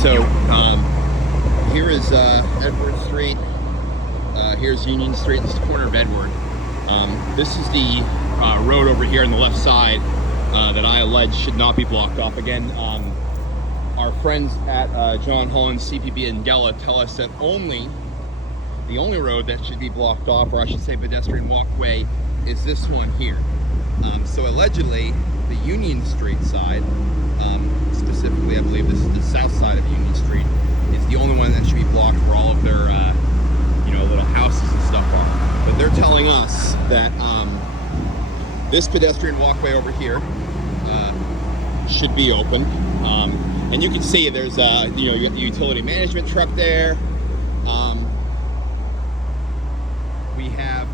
So here is Edward Street. Here's Union Street. This is the corner of Edward. This is the road over here on the left side that I allege should not be blocked off. Again, our friends at John Holland, CPB, and Gela tell us that the only road that should be blocked off, or I should say pedestrian walkway, is this one here. So allegedly, the Union Street side, specifically I believe this is the south side of Union Street, is the only one that should be blocked where all of their little houses and stuff are. But they're telling us that this pedestrian walkway over here should be open. And you can see there's you got the utility management truck there. We have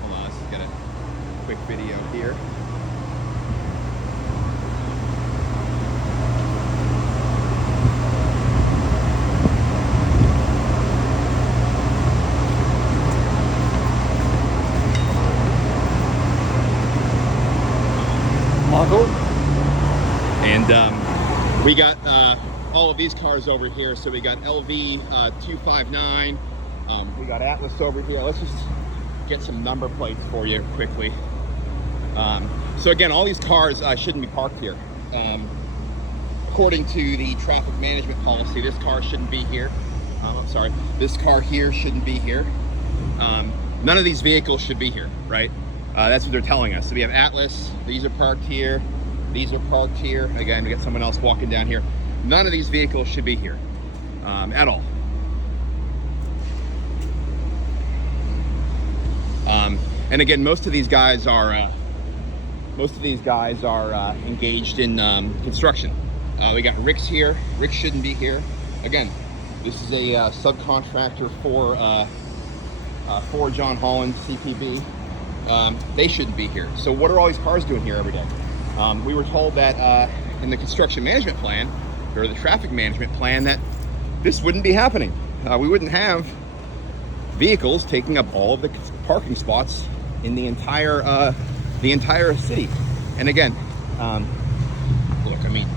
hold on, let's get a quick video here. And we got all of these cars over here. So we got LV 259. We got Atlas over here. Let's just get some number plates for you quickly. So again, all these cars shouldn't be parked here. According to the traffic management policy, this car shouldn't be here. I'm sorry, this car here shouldn't be here. None of these vehicles should be here, right? That's what they're telling us. So we have Atlas, these are parked here, these are parked here. Again, we got someone else walking down here. None of these vehicles should be here at all. And again, most of these guys are engaged in construction. We got Rick's here. Rick shouldn't be here. Again, this is a subcontractor for John Holland, CPB. They shouldn't be here. So what are all these cars doing here every day? We were told that in the construction management plan, or the traffic management plan, that this wouldn't be happening. We wouldn't have vehicles taking up all of the parking spots in the entire city. And again, look, I mean,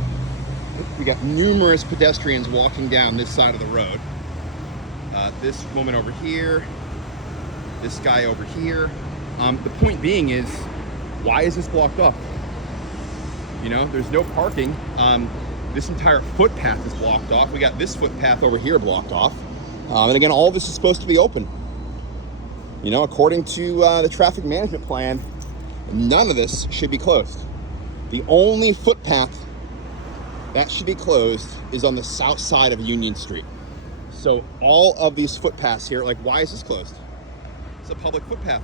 we got numerous pedestrians walking down this side of the road. This woman over here, this guy over here. The point being is, why is this blocked off? You know, there's no parking. This entire footpath is blocked off. We got this footpath over here blocked off. And again, all of this is supposed to be open. You know, according to the traffic management plan, none of this should be closed. The only footpath that should be closed is on the south side of Union Street. So all of these footpaths here, like, why is this closed? It's a public footpath.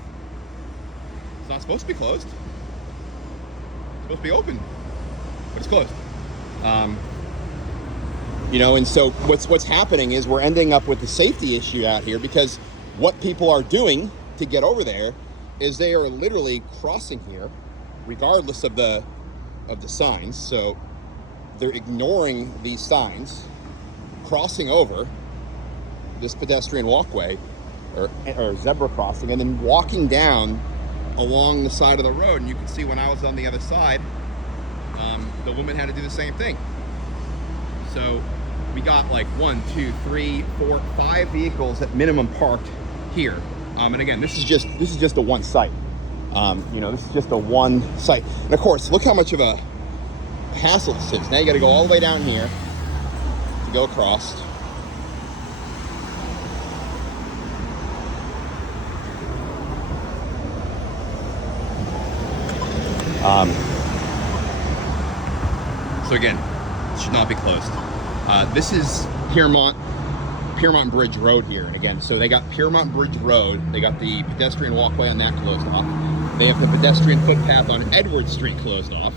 It's not supposed to be closed. It's supposed to be open, but it's closed. You know, and so what's happening is we're ending up with the safety issue out here, because what people are doing to get over there is they are literally crossing here, regardless of the signs. So they're ignoring these signs, crossing over this pedestrian walkway or zebra crossing, and then walking down along the side of the road. And you can see when I was on the other side, the woman had to do the same thing. So we got like 1, 2, 3, 4, 5 vehicles at minimum parked here. And again, this is just a one site. You know, this is just a one site. And of course, look how much of a hassle this is. Now you got to go all the way down here to go across. So again, it should not be closed. This is Pyrmont Bridge Road here. And again, so they got Pyrmont Bridge Road. They got the pedestrian walkway on that closed off. They have the pedestrian footpath on Edward Street closed off.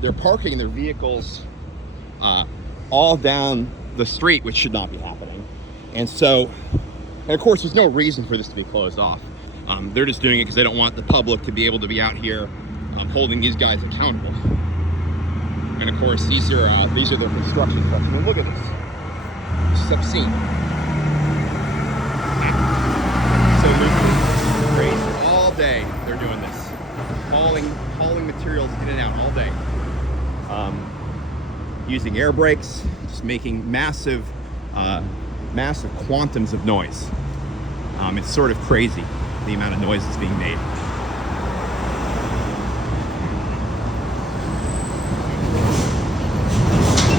They're parking their vehicles all down the street, which should not be happening. And so, and of course, there's no reason for this to be closed off. They're just doing it because they don't want the public to be able to be out here holding these guys accountable. And of course, these are their construction trucks. I mean, look at this. This is obscene. So they're crazy. All day they're doing this, hauling materials in and out all day. using air brakes, just making massive quantums of noise. It's sort of crazy, the amount of noise that's being made.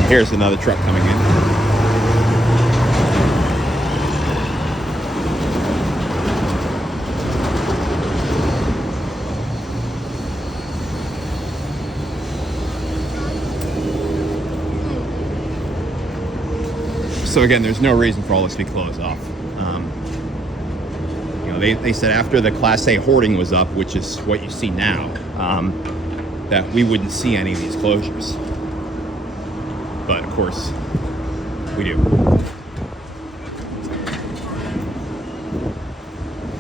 Here's another truck coming in. So again, there's no reason for all this to be closed off. They said after the Class A hoarding was up, which is what you see now, that we wouldn't see any of these closures. But of course, we do.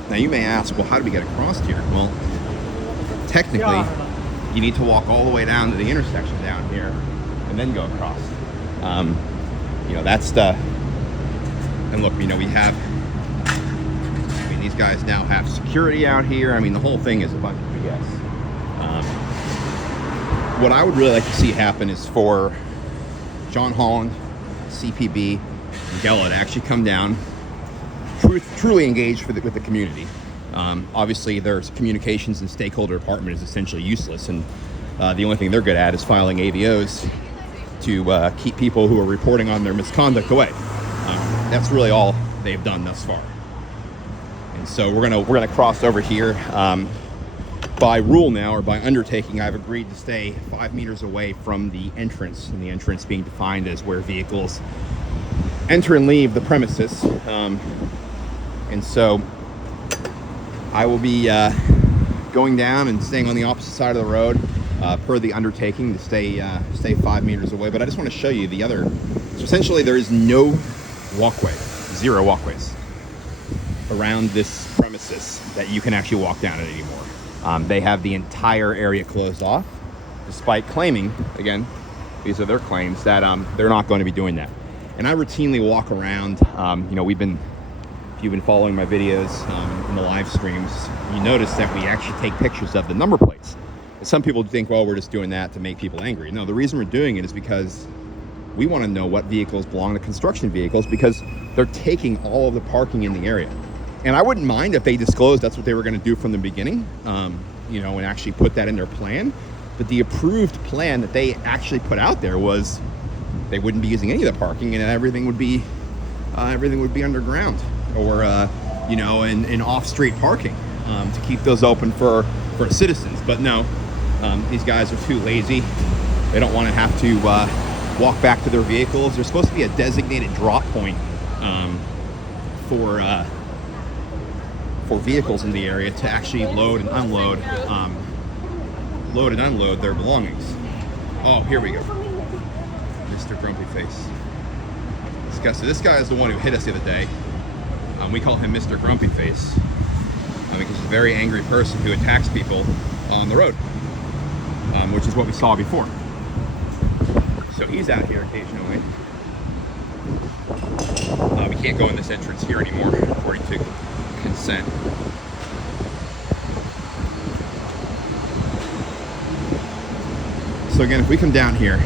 Now you may ask, well, how do we get across here? Well, technically, you need to walk all the way down to the intersection down here and then go across. That's the, and look, we have, these guys now have security out here. The whole thing is a bunch of BS. What I would really like to see happen is for John Holland, CPB, and Gella to actually come down, truly engage with the community. Obviously, their communications and stakeholder department is essentially useless, and the only thing they're good at is filing AVOs to keep people who are reporting on their misconduct away. That's really all they've done thus far. And so we're gonna cross over here. By rule now, or by undertaking, I've agreed to stay 5 meters away from the entrance, and the entrance being defined as where vehicles enter and leave the premises. And so I will be going down and staying on the opposite side of the road, per the undertaking, to stay 5 meters away. But I just want to show you the other. So essentially, there is no walkway, 0 walkways around this premises that you can actually walk down it anymore. They have the entire area closed off, despite claiming, again, these are their claims, that they're not going to be doing that. And I routinely walk around. If you've been following my videos in the live streams, you notice that we actually take pictures of the number plates. And some people think, well, we're just doing that to make people angry. No, the reason we're doing it is because we want to know what vehicles belong to construction vehicles, because they're taking all of the parking in the area. And I wouldn't mind if they disclosed that's what they were going to do from the beginning, and actually put that in their plan. But the approved plan that they actually put out there was they wouldn't be using any of the parking, and everything would be underground, or in off-street parking, to keep those open for citizens. But no, these guys are too lazy. They don't want to have to walk back to their vehicles. There's supposed to be a designated drop point for vehicles in the area to actually load and unload their belongings. Oh, here we go. Mr. Grumpy Face. This guy is the one who hit us the other day. We call him Mr. Grumpy Face because he's a very angry person who attacks people on the road, which is what we saw before. So he's out here occasionally. We can't go in this entrance here anymore, according to consent. So again, if we come down here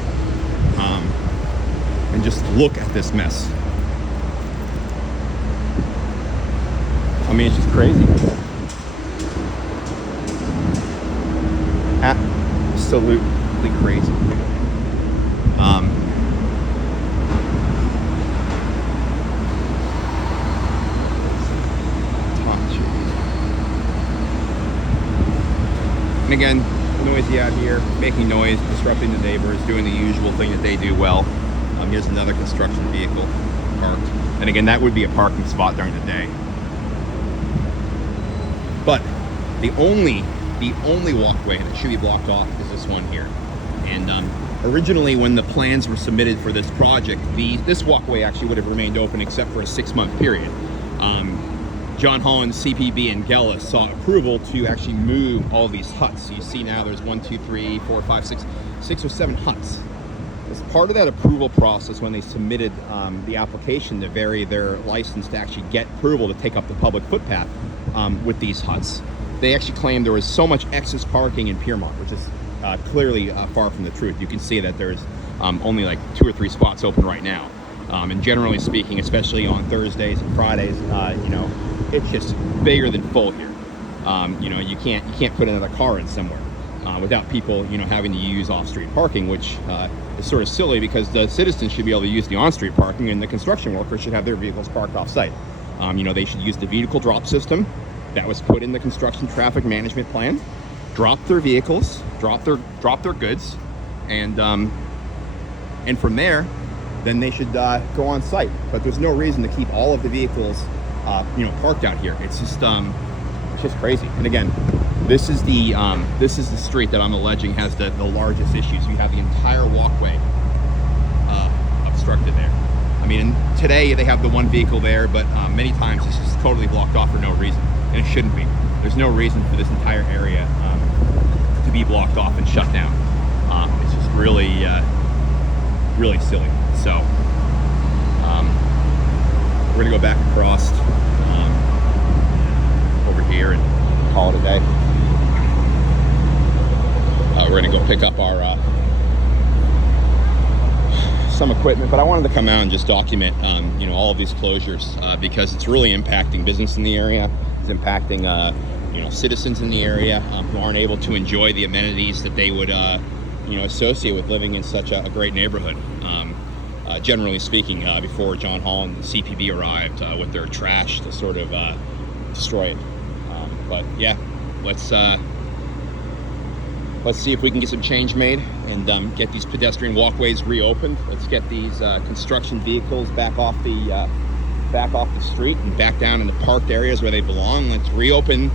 and just look at this mess, it's just crazy. Absolutely crazy. And again, noisy out here, making noise, disrupting the neighbors, doing the usual thing that they do well. Here's another construction vehicle parked. And again, that would be a parking spot during the day. But the only walkway that should be blocked off is this one here. And originally, when the plans were submitted for this project, this walkway actually would have remained open except for a 6-month period. John Holland, CPB, and Gella sought approval to actually move all these huts. So you see now there's 1, 2, 3, 4, 5, 6 or 7 huts. As part of that approval process, when they submitted the application to vary their license to actually get approval to take up the public footpath with these huts, they actually claimed there was so much excess parking in Pyrmont, which is clearly far from the truth. You can see that there's only like 2 or 3 spots open right now. And generally speaking, especially on Thursdays and Fridays, you know, it's just bigger than full here. You know, you can't put another car in somewhere without people, you know, having to use off-street parking, which is sort of silly because the citizens should be able to use the on-street parking, and the construction workers should have their vehicles parked off-site. You know, they should use the vehicle drop system that was put in the construction traffic management plan. Drop their vehicles, drop their goods, and from there, then they should go on site. But there's no reason to keep all of the vehicles, you know, parked out here. It's just crazy. And again, this is the street that I'm alleging has the largest issues. You have the entire walkway obstructed there. I mean, and today they have the one vehicle there, but many times it's just totally blocked off for no reason, and it shouldn't be. There's no reason for this entire area to be blocked off and shut down. It's just really, really silly. So we're gonna go back across over here and call it a day. We're gonna go pick up our some equipment, but I wanted to come out and just document you know, all of these closures because it's really impacting business in the area. It's impacting you know, citizens in the area who aren't able to enjoy the amenities that they would you know, associate with living in such a great neighborhood. Generally speaking, before John Hall and the CPB arrived with their trash to sort of destroy it. But yeah, let's see if we can get some change made and get these pedestrian walkways reopened. Let's get these construction vehicles back off the street and back down in the parked areas where they belong. Let's reopen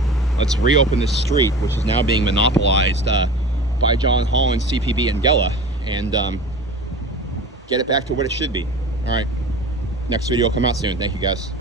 this street, which is now being monopolized by John Hall and CPB and Gela, and get it back to what it should be. All right, next video will come out soon. Thank you, guys.